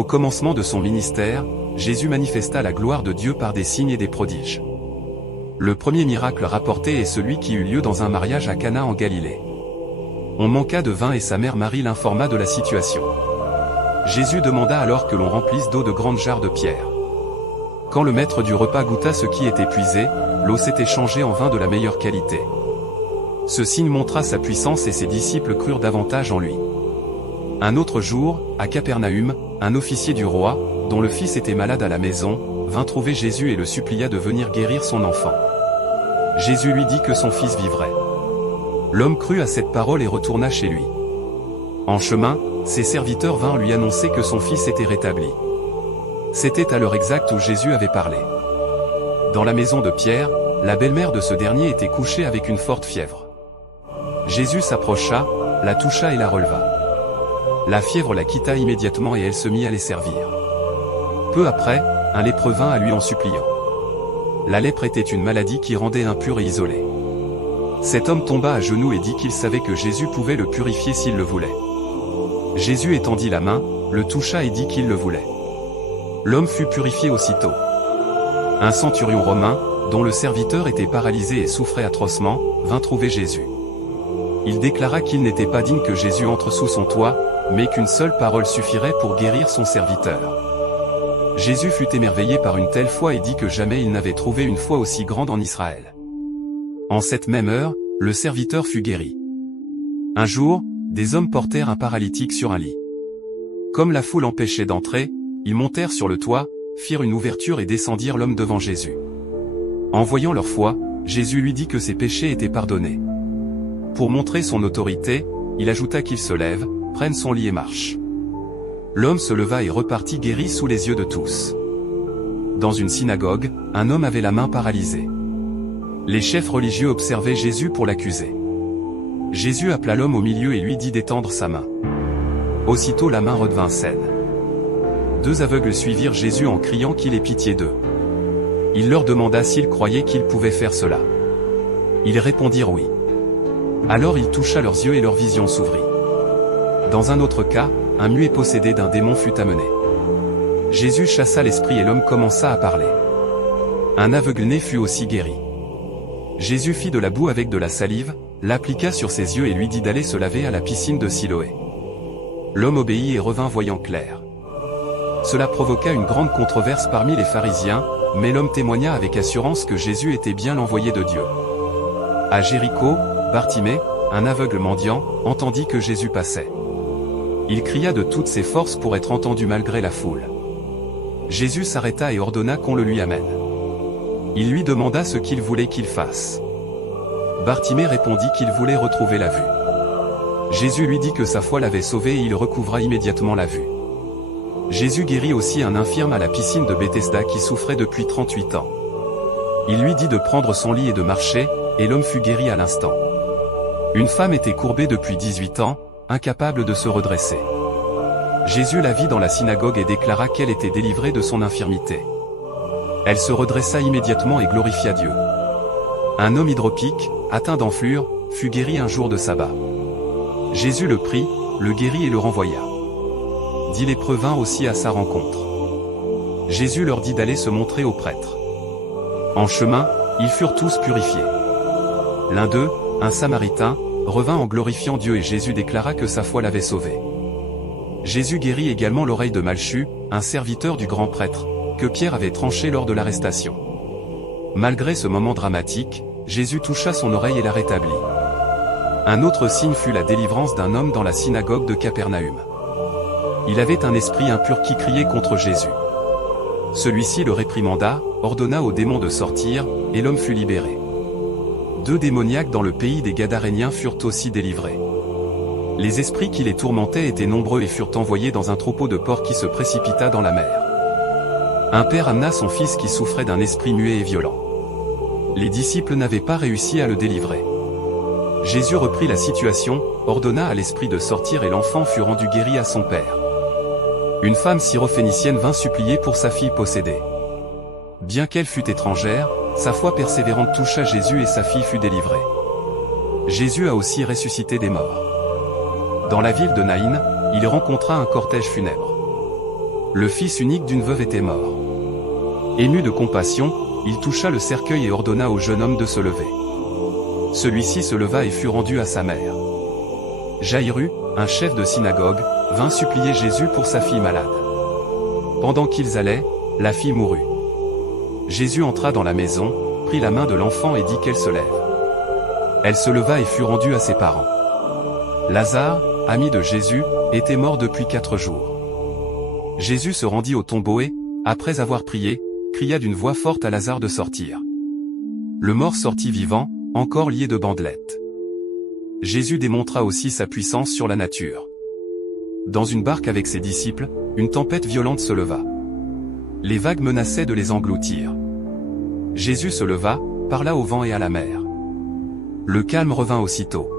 Au commencement de son ministère, Jésus manifesta la gloire de Dieu par des signes et des prodiges. Le premier miracle rapporté est celui qui eut lieu dans un mariage à Cana en Galilée. On manqua de vin et sa mère Marie l'informa de la situation. Jésus demanda alors que l'on remplisse d'eau de grandes jarres de pierre. Quand le maître du repas goûta ce qui était puisé, l'eau s'était changée en vin de la meilleure qualité. Ce signe montra sa puissance et ses disciples crurent davantage en lui. Un autre jour, à Capernaüm, un officier du roi, dont le fils était malade à la maison, vint trouver Jésus et le supplia de venir guérir son enfant. Jésus lui dit que son fils vivrait. L'homme crut à cette parole et retourna chez lui. En chemin, ses serviteurs vinrent lui annoncer que son fils était rétabli. C'était à l'heure exacte où Jésus avait parlé. Dans la maison de Pierre, la belle-mère de ce dernier était couchée avec une forte fièvre. Jésus s'approcha, la toucha et la releva. La fièvre la quitta immédiatement et elle se mit à les servir. Peu après, un lépreux vint à lui en suppliant. La lèpre était une maladie qui rendait impur et isolé. Cet homme tomba à genoux et dit qu'il savait que Jésus pouvait le purifier s'il le voulait. Jésus étendit la main, le toucha et dit qu'il le voulait. L'homme fut purifié aussitôt. Un centurion romain, dont le serviteur était paralysé et souffrait atrocement, vint trouver Jésus. Il déclara qu'il n'était pas digne que Jésus entre sous son toit, mais qu'une seule parole suffirait pour guérir son serviteur. Jésus fut émerveillé par une telle foi et dit que jamais il n'avait trouvé une foi aussi grande en Israël. En cette même heure, le serviteur fut guéri. Un jour, des hommes portèrent un paralytique sur un lit. Comme la foule empêchait d'entrer, ils montèrent sur le toit, firent une ouverture et descendirent l'homme devant Jésus. En voyant leur foi, Jésus lui dit que ses péchés étaient pardonnés. Pour montrer son autorité, il ajouta qu'il se lève, prenne son lit et marche. L'homme se leva et repartit guéri sous les yeux de tous. Dans une synagogue, un homme avait la main paralysée. Les chefs religieux observaient Jésus pour l'accuser. Jésus appela l'homme au milieu et lui dit d'étendre sa main. Aussitôt la main redevint saine. 2 aveugles suivirent Jésus en criant qu'il ait pitié d'eux. Il leur demanda s'ils croyaient qu'il pouvait faire cela. Ils répondirent oui. Alors il toucha leurs yeux et leur vision s'ouvrit. Dans un autre cas, un muet possédé d'un démon fut amené. Jésus chassa l'esprit et l'homme commença à parler. Un aveugle-né fut aussi guéri. Jésus fit de la boue avec de la salive, l'appliqua sur ses yeux et lui dit d'aller se laver à la piscine de Siloé. L'homme obéit et revint voyant clair. Cela provoqua une grande controverse parmi les pharisiens, mais l'homme témoigna avec assurance que Jésus était bien l'envoyé de Dieu. À Jéricho, Bartimée, un aveugle mendiant, entendit que Jésus passait. Il cria de toutes ses forces pour être entendu malgré la foule. Jésus s'arrêta et ordonna qu'on le lui amène. Il lui demanda ce qu'il voulait qu'il fasse. Bartimée répondit qu'il voulait retrouver la vue. Jésus lui dit que sa foi l'avait sauvé et il recouvra immédiatement la vue. Jésus guérit aussi un infirme à la piscine de Bethesda qui souffrait depuis 38 ans. Il lui dit de prendre son lit et de marcher, et l'homme fut guéri à l'instant. Une femme était courbée depuis 18 ans, incapable de se redresser. Jésus la vit dans la synagogue et déclara qu'elle était délivrée de son infirmité. Elle se redressa immédiatement et glorifia Dieu. Un homme hydropique, atteint d'enflure, fut guéri un jour de sabbat. Jésus le prit, le guérit et le renvoya. 10 lépreux vinrent aussi à sa rencontre. Jésus leur dit d'aller se montrer aux prêtres. En chemin, ils furent tous purifiés. L'un d'eux, un Samaritain, revint en glorifiant Dieu et Jésus déclara que sa foi l'avait sauvé. Jésus guérit également l'oreille de Malchu, un serviteur du grand prêtre, que Pierre avait tranché lors de l'arrestation. Malgré ce moment dramatique, Jésus toucha son oreille et la rétablit. Un autre signe fut la délivrance d'un homme dans la synagogue de Capernaüm. Il avait un esprit impur qui criait contre Jésus. Celui-ci le réprimanda, ordonna au démon de sortir, et l'homme fut libéré. 2 démoniaques dans le pays des Gadaréniens furent aussi délivrés. Les esprits qui les tourmentaient étaient nombreux et furent envoyés dans un troupeau de porcs qui se précipita dans la mer. Un père amena son fils qui souffrait d'un esprit muet et violent. Les disciples n'avaient pas réussi à le délivrer. Jésus reprit la situation, ordonna à l'esprit de sortir et l'enfant fut rendu guéri à son père. Une femme syrophénicienne vint supplier pour sa fille possédée. Bien qu'elle fût étrangère, sa foi persévérante toucha Jésus et sa fille fut délivrée. Jésus a aussi ressuscité des morts. Dans la ville de Naïn, il rencontra un cortège funèbre. le fils unique d'une veuve était mort. Ému de compassion, il toucha le cercueil et ordonna au jeune homme de se lever. Celui-ci se leva et fut rendu à sa mère. Jaïru, un chef de synagogue, vint supplier Jésus pour sa fille malade. Pendant qu'ils allaient, la fille mourut. Jésus entra dans la maison, prit la main de l'enfant et dit qu'elle se lève. Elle se leva et fut rendue à ses parents. Lazare, ami de Jésus, était mort depuis 4 jours. Jésus se rendit au tombeau et, après avoir prié, cria d'une voix forte à Lazare de sortir. Le mort sortit vivant, encore lié de bandelettes. Jésus démontra aussi sa puissance sur la nature. Dans une barque avec ses disciples, une tempête violente se leva. Les vagues menaçaient de les engloutir. Jésus se leva, parla au vent et à la mer. Le calme revint aussitôt.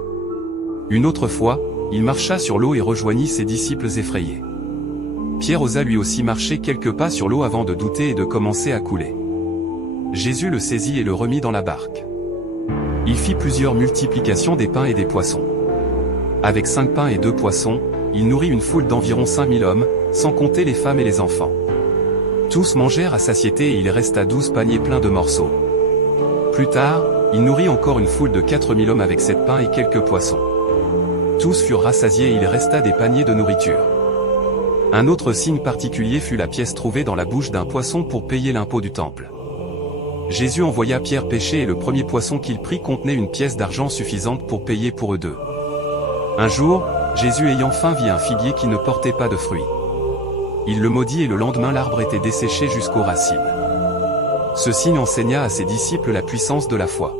Une autre fois, il marcha sur l'eau et rejoignit ses disciples effrayés. Pierre osa lui aussi marcher quelques pas sur l'eau avant de douter et de commencer à couler. Jésus le saisit et le remit dans la barque. Il fit plusieurs multiplications des pains et des poissons. Avec 5 pains et 2 poissons, il nourrit une foule d'environ 5000 hommes, sans compter les femmes et les enfants. Tous mangèrent à satiété et il resta 12 paniers pleins de morceaux. Plus tard, il nourrit encore une foule de 4000 hommes avec 7 pains et quelques poissons. Tous furent rassasiés et il resta des paniers de nourriture. Un autre signe particulier fut la pièce trouvée dans la bouche d'un poisson pour payer l'impôt du temple. Jésus envoya Pierre pêcher et le premier poisson qu'il prit contenait une pièce d'argent suffisante pour payer pour eux deux. Un jour, Jésus ayant faim vit un figuier qui ne portait pas de fruits. Il le maudit et le lendemain l'arbre était desséché jusqu'aux racines. Ce signe enseigna à ses disciples la puissance de la foi.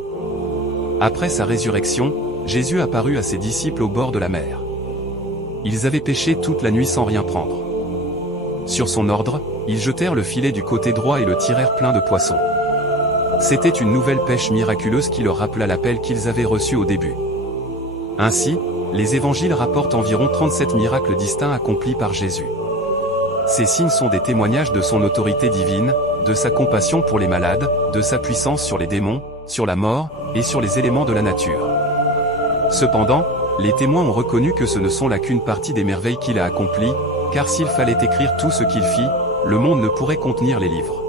Après sa résurrection, Jésus apparut à ses disciples au bord de la mer. Ils avaient pêché toute la nuit sans rien prendre. Sur son ordre, ils jetèrent le filet du côté droit et le tirèrent plein de poissons. C'était une nouvelle pêche miraculeuse qui leur rappela l'appel qu'ils avaient reçu au début. Ainsi, les évangiles rapportent environ 37 miracles distincts accomplis par Jésus. Ces signes sont des témoignages de son autorité divine, de sa compassion pour les malades, de sa puissance sur les démons, sur la mort, et sur les éléments de la nature. Cependant, les témoins ont reconnu que ce ne sont là qu'une partie des merveilles qu'il a accomplies, car s'il fallait écrire tout ce qu'il fit, le monde ne pourrait contenir les livres.